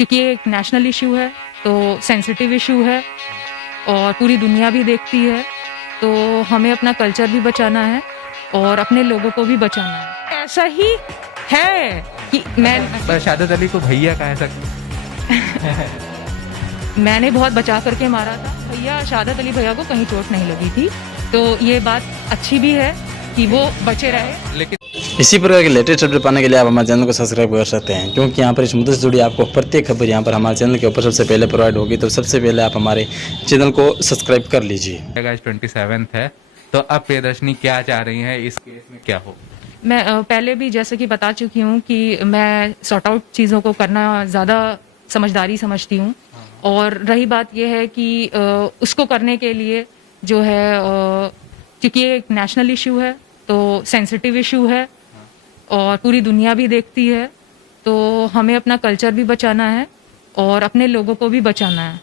क्योंकि ये एक नेशनल इशू है, तो सेंसिटिव इशू है और पूरी दुनिया भी देखती है, तो हमें अपना कल्चर भी बचाना है और अपने लोगों को भी बचाना है। ऐसा ही है कि मैं शहादत अली को भैया कह सकते। मैंने बहुत बचा करके मारा था भैया, शहादत अली भैया को कहीं चोट नहीं लगी थी, तो ये बात अच्छी भी है कि वो बचे रहे। लेकिन इसी प्रकार के लेटेस्ट अपडेट पाने के लिए आप हमारे चैनल को सब्सक्राइब कर सकते हैं, क्योंकि यहाँ पर इस मुद्दे से जुड़ी आपको प्रत्येक खबर यहाँ पर हमारे चैनल के ऊपर सबसे पहले प्रोवाइड होगी। तो सबसे पहले आप हमारे चैनल को सब्सक्राइब कर लीजिए। आज 27 है, तो अब प्रियदर्शनी क्या चाह रही है, इस केस में क्या हो? मैं पहले भी जैसे कि बता चुकी हूँ कि मैं सॉर्ट आउट चीज़ों को करना ज़्यादा समझदारी समझती हूँ, और रही बात यह है कि उसको करने के लिए जो है क्योंकि ये एक नेशनल इशू है, तो सेंसिटिव इशू है और पूरी दुनिया भी देखती है, तो हमें अपना कल्चर भी बचाना है और अपने लोगों को भी बचाना है।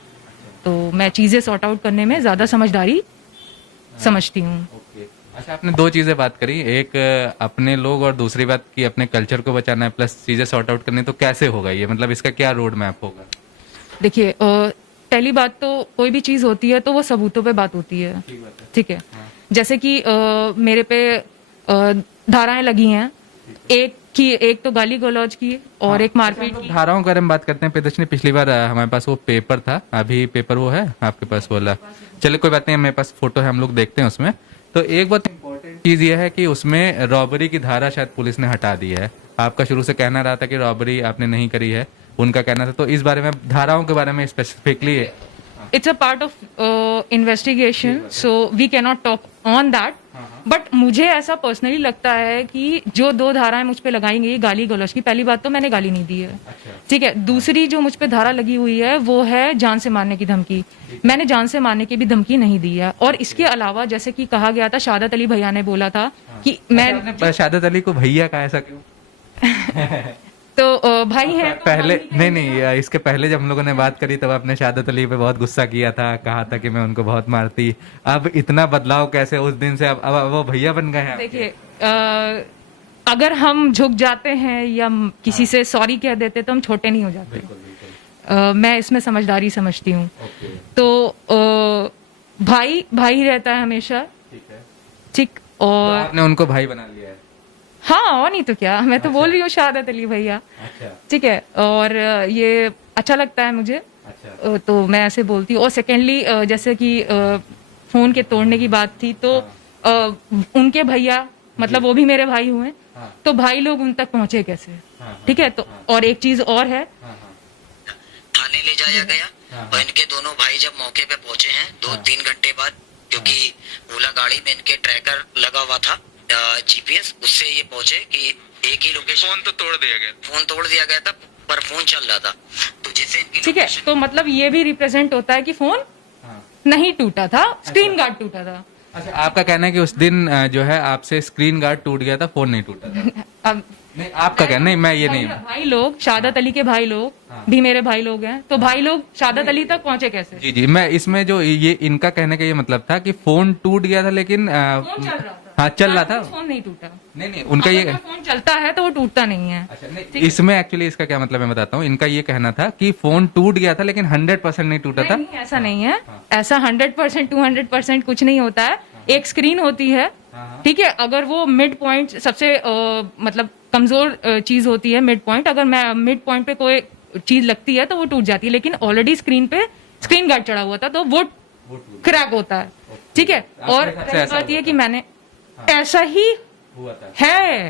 तो मैं चीज़ें सॉर्ट आउट करने में ज़्यादा समझदारी समझती हूँ। अच्छा, आपने दो चीजें बात करी, एक अपने लोग और दूसरी बात कि अपने कल्चर को बचाना है प्लस चीजें सॉर्ट आउट करनी, तो कैसे होगा ये? मतलब इसका क्या रोड मैप होगा? देखिए, पहली बात तो कोई भी चीज़ होती है तो वो सबूतों पे बात होती है, ठीक है। जैसे कि मेरे पे धाराएं लगी हैं, एक तो गाली गलौज की और एक मारपीट की। धाराओं के बारे में बात करते हैं। प्रदर्शनी पिछली बार हमारे पास वो पेपर था, अभी पेपर वो है आपके पास बोला, चलिए कोई बात नहीं, मेरे पास फोटो है, हम लोग देखते हैं उसमें। तो एक बहुत इंपॉर्टेंट चीज ये है कि उसमें रॉबरी की धारा शायद पुलिस ने हटा दी है। आपका शुरू से कहना रहा था कि रॉबरी आपने नहीं करी है, उनका कहना था। तो इस बारे में, धाराओं के बारे में specifically, it's a part of investigation, so we can not talk on that. But मुझे ऐसा पर्सनली लगता है कि जो दो धाराएं मुझ पे लगाई गई, गाली गलौज की, पहली बात तो मैंने गाली नहीं दी है, ठीक है। दूसरी जो मुझ पे धारा लगी हुई है वो है जान से मारने की धमकी। मैंने जान से मारने की भी धमकी नहीं दी है। और इसके अलावा जैसे कि कहा गया था, शहादत अली भैया ने बोला था कि मैं शहादत अली को भैया कहा, ऐसा क्यों? तो भाई है तो पहले भाई नहीं, इसके पहले जब हम लोगों ने बात करी तब आपने शहादत अली पे बहुत गुस्सा किया था, कहा था कि मैं उनको बहुत मारती। अब इतना बदलाव कैसे उस दिन से अब वो भैया बन गए हैं? देखिए, अगर हम झुक जाते हैं या किसी से सॉरी कह देते तो हम छोटे नहीं हो जाते। मैं इसमें समझदारी समझती हूँ। तो भाई भाई रहता है हमेशा, ठीक। और आपने उनको भाई बना लिया है? हाँ, और नहीं तो क्या, मैं तो बोल रही हूँ शहादत अली भैया, ठीक है। और ये अच्छा लगता है मुझे, तो मैं ऐसे बोलती हूँ। और सेकेंडली जैसे कि फोन के तोड़ने की बात थी, तो उनके भैया, मतलब वो भी मेरे भाई हुए, तो भाई लोग उन तक पहुंचे कैसे, ठीक है। तो और एक चीज और है, थाने ले जाया गया और इनके दोनों भाई जब मौके पे पहुंचे हैं 2-3 घंटे बाद, क्योंकि ओला गाड़ी में इनके ट्रैकर लगा हुआ था, जीपीएस, उससे ये पहुंचे कि एक ही लोकेशन। फोन तो तोड़ दिया गया, फोन तोड़ दिया गया था, पर फोन चल रहा था, तो जिससे इनकी, ठीक है। तो मतलब ये भी रिप्रेजेंट होता है कि फोन नहीं टूटा था, स्क्रीन गार्ड टूटा था। अच्छा, आपका कहना है कि उस दिन जो है आपसे स्क्रीन गार्ड टूट गया था, फोन नहीं टूटा था? अब नहीं, आपका कहना नहीं, मैं ये नहीं। भाई लोग, शहादत अली के भाई लोग भी मेरे भाई लोग हैं, तो भाई लोग शहादत अली तक पहुंचे कैसे? जी, मैं इसमें जो ये इनका कहने का ये मतलब था कि फोन टूट गया था, लेकिन फोन चल रहा था। हाँ, चल रहा था, फोन नहीं टूटा। नहीं, उनका ये, फोन चलता है तो वो टूटता नहीं है। अच्छा, नहीं, इसमें एक्चुअली इसका क्या मतलब मैं बताता हूँ। इनका ये कहना था कि फोन टूट गया था लेकिन 100% नहीं टूटा था। नहीं, ऐसा नहीं है। ऐसा 100% 200% कुछ नहीं होता है। एक स्क्रीन होती है, ठीक है। अगर वो मिड पॉइंट सबसे मतलब कमजोर चीज होती है, मिड पॉइंट, अगर मैं मिड पॉइंट पे कोई चीज लगती है तो वो टूट जाती है, लेकिन ऑलरेडी स्क्रीन पे स्क्रीन गार्ड चढ़ा हुआ था तो वो क्रैक होता है, ठीक है। और बात ये कि मैंने ऐसा ही हुआ था, है,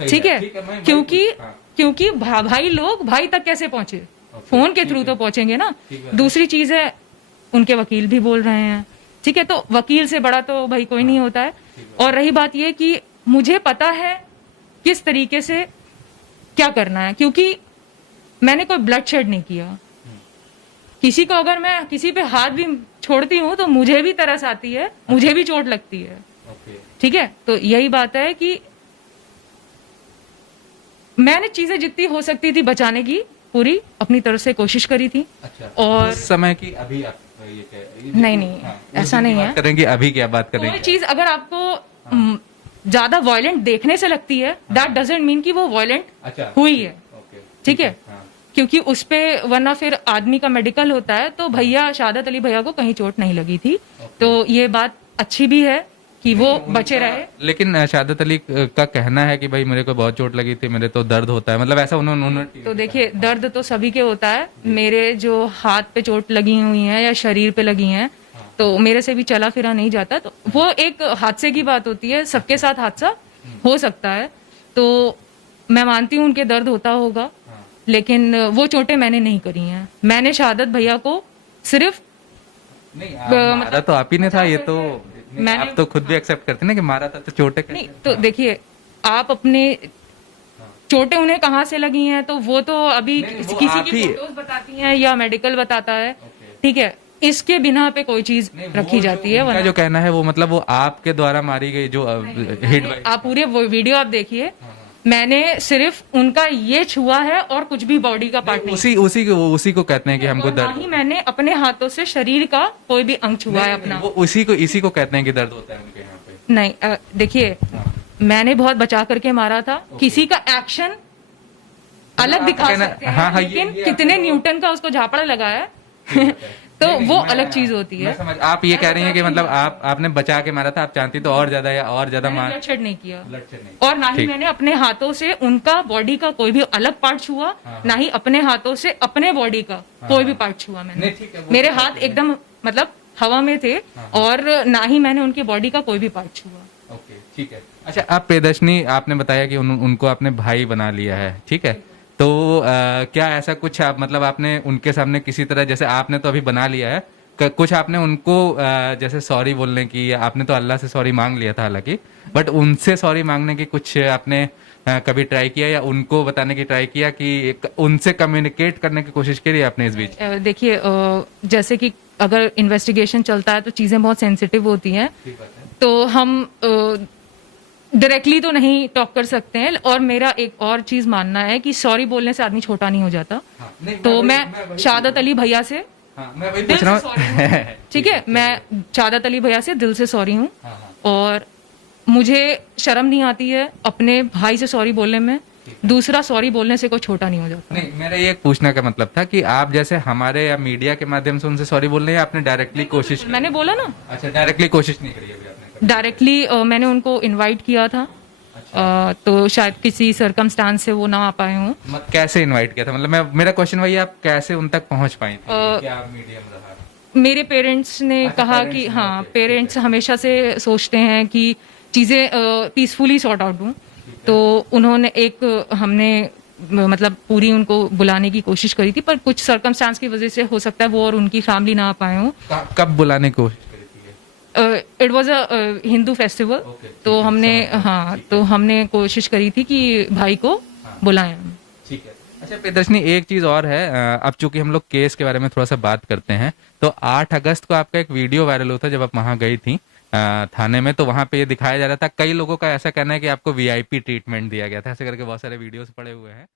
ठीक है। क्योंकि हाँ। क्योंकि भाई लोग भाई तक कैसे पहुंचे, फोन के थ्रू तो पहुंचेंगे ना। दूसरी चीज है, उनके वकील भी बोल रहे हैं, ठीक है। तो वकील से बड़ा तो भाई कोई नहीं होता है। और रही बात ये कि मुझे पता है किस तरीके से क्या करना है, क्योंकि मैंने कोई ब्लड शेड नहीं किया। किसी को अगर मैं किसी पे हाथ भी छोड़ती हूँ तो मुझे भी तरस आती है, मुझे भी चोट लगती है, ठीक है। तो यही बात है कि मैंने चीजें जितनी हो सकती थी बचाने की पूरी अपनी तरफ से कोशिश करी थी। अच्छा, और उस समय की अभी आप नहीं, ऐसा नहीं है। करेंगे, अभी क्या बात कोई करेंगे? चीज अगर आपको ज्यादा वायलेंट देखने से लगती है, दैट डजंट मीन कि वो वायलेंट अच्छा, हुई है, ठीक है। क्योंकि उस पे वरना फिर आदमी का मेडिकल होता है, तो भैया शहादत अली भैया को कहीं चोट नहीं लगी थी। तो ये बात अच्छी भी है कि वो बचे रहे। लेकिन शहादत अली का कहना है कि भाई मेरे को बहुत चोट लगी थी, मेरे तो दर्द होता है, मतलब ऐसा उन्होंने तो देखिए, दर्द तो सभी के होता है। मेरे जो हाथ पे चोट लगी हुई है या शरीर पे लगी हैं, तो मेरे से भी चला फिरा नहीं जाता। तो वो एक हादसे की बात होती है, सबके साथ हादसा हो सकता है। तो मैं मानती हूँ उनके दर्द होता होगा, लेकिन वो चोटें मैंने नहीं करी हैं। मैंने शहादत भैया को सिर्फ मारा तो आप ही ने था, ये तो मैंने- आप तो खुद भी एक्सेप्ट करते हैं ना कि मारा था, तो चोटें कैसे? नहीं, तो देखिए, आप अपने चोटें उन्हें कहाँ से लगी हैं, तो वो तो अभी नहीं, वो किसी आप की ही- फोटोज बताती हैं या मेडिकल बताता है, ठीक है। इसके बिना पे कोई चीज रखी जाती है, उनका वरना जो कहना है वो मतलब वो आपके द्वारा मारी गई जो हिट आप पूरे वो वीडियो आप देखिए। मैंने सिर्फ उनका ये छुआ है और कुछ भी बॉडी का पार्ट नहीं। उसी को कहते हैं कि हमको और ना दर्द ही मैंने अपने हाथों से शरीर का कोई भी अंग छुआ है अपना। वो इसी को कहते हैं कि दर्द होता है उनके यहाँ पे। नहीं, देखिए, मैंने बहुत बचा करके मारा था। किसी का एक्शन अलग दिखा कहना- सकते हैं, हाँ, हाँ, लेकिन ये कितने न्यूटन का उसको झापड़ लगा है तो वो अलग चीज होती है। मैं समझ, आप ये कह रही हैं कि मतलब आपने बचा के मारा था, आप चाहती तो और ज्यादा या और ज्यादा मैंने मार ब्लडशेड नहीं किया, ब्लडशेड नहीं। और ना ही ठीक। मैंने अपने हाथों से उनका बॉडी का कोई भी अलग पार्ट छुआ, ना ही अपने हाथों से अपने बॉडी का कोई भी पार्ट छुआ मैंने। नहीं, ठीक है, वो मेरे तो हाथ एकदम मतलब हवा में थे, और ना ही मैंने उनकी बॉडी का कोई भी पार्ट छुआ। ओके, ठीक है। अच्छा, आप प्रियदर्शनी, आपने बताया कि उनको आपने भाई बना लिया है, ठीक है। तो क्या ऐसा कुछ आप मतलब आपने उनके सामने किसी तरह, जैसे आपने तो अभी बना लिया है, कुछ आपने उनको जैसे सॉरी बोलने की, आपने तो अल्लाह से सॉरी मांग लिया था हालांकि, बट उनसे सॉरी मांगने की कुछ आपने कभी ट्राई किया, या उनको बताने की ट्राई किया कि उनसे कम्युनिकेट करने की कोशिश करी आपने इस बीच? देखिए, जैसे कि अगर इन्वेस्टिगेशन चलता है तो चीजें बहुत सेंसिटिव होती हैं, तो हम डायरेक्टली तो नहीं टॉक कर सकते हैं। और मेरा एक और चीज मानना है कि सॉरी बोलने से आदमी छोटा नहीं हो जाता। तो मैं शहादत अली भैया से मैं वही दिल पूछ रहा से हूँ। sorry हूँ। ठीक है, मैं शहादत अली भैया से दिल से सॉरी हूँ, और मुझे शर्म नहीं आती है अपने भाई से सॉरी बोलने में। दूसरा सॉरी बोलने से कोई छोटा नहीं हो जाता। नहीं, मेरा ये पूछने का मतलब था कि आप जैसे हमारे या मीडिया के माध्यम से उनसे सॉरी बोल रहे हैं, या आपने डायरेक्टली कोशिश? मैंने बोला ना, अच्छा, डायरेक्टली कोशिश नहीं करी अभी आपने? डायरेक्टली मैंने उनको इनवाइट किया था, तो शायद किसी सरकमस्टांस से वो ना आ पाए हों। कैसे इनवाइट किया था, मतलब मेरा क्वेश्चन वही है, आप कैसे उन तक पहुंच पाई थी? क्या मीडियम रहा? मेरे पेरेंट्स ने कहा पेरेंट्स कि ने, हाँ, ओके, पेरेंट्स हमेशा से सोचते हैं कि चीज़ें पीसफुली सॉर्ट आउट हों। तो उन्होंने हमने मतलब पूरी उनको बुलाने की कोशिश करी थी, पर कुछ सर्कमस्टांस की वजह से हो सकता है वो और उनकी फैमिली ना आ पाए हों। कब बुलाने की कोशिश करी थी? It was a Hindu festival, तो हमने कोशिश करी थी कि भाई को बुलाएं। ठीक है। अच्छा प्रियदर्शनी, एक चीज और है, अब चूंकि हम लोग केस के बारे में थोड़ा सा बात करते हैं, तो 8 अगस्त को आपका एक वीडियो वायरल हुआ था जब आप वहां गई थी थाने में, तो वहां पे ये दिखाया जा रहा था, कई लोगों का ऐसा कहना है कि आपको वीआईपी ट्रीटमेंट दिया गया था, ऐसे करके बहुत सारे वीडियोस पड़े हुए हैं।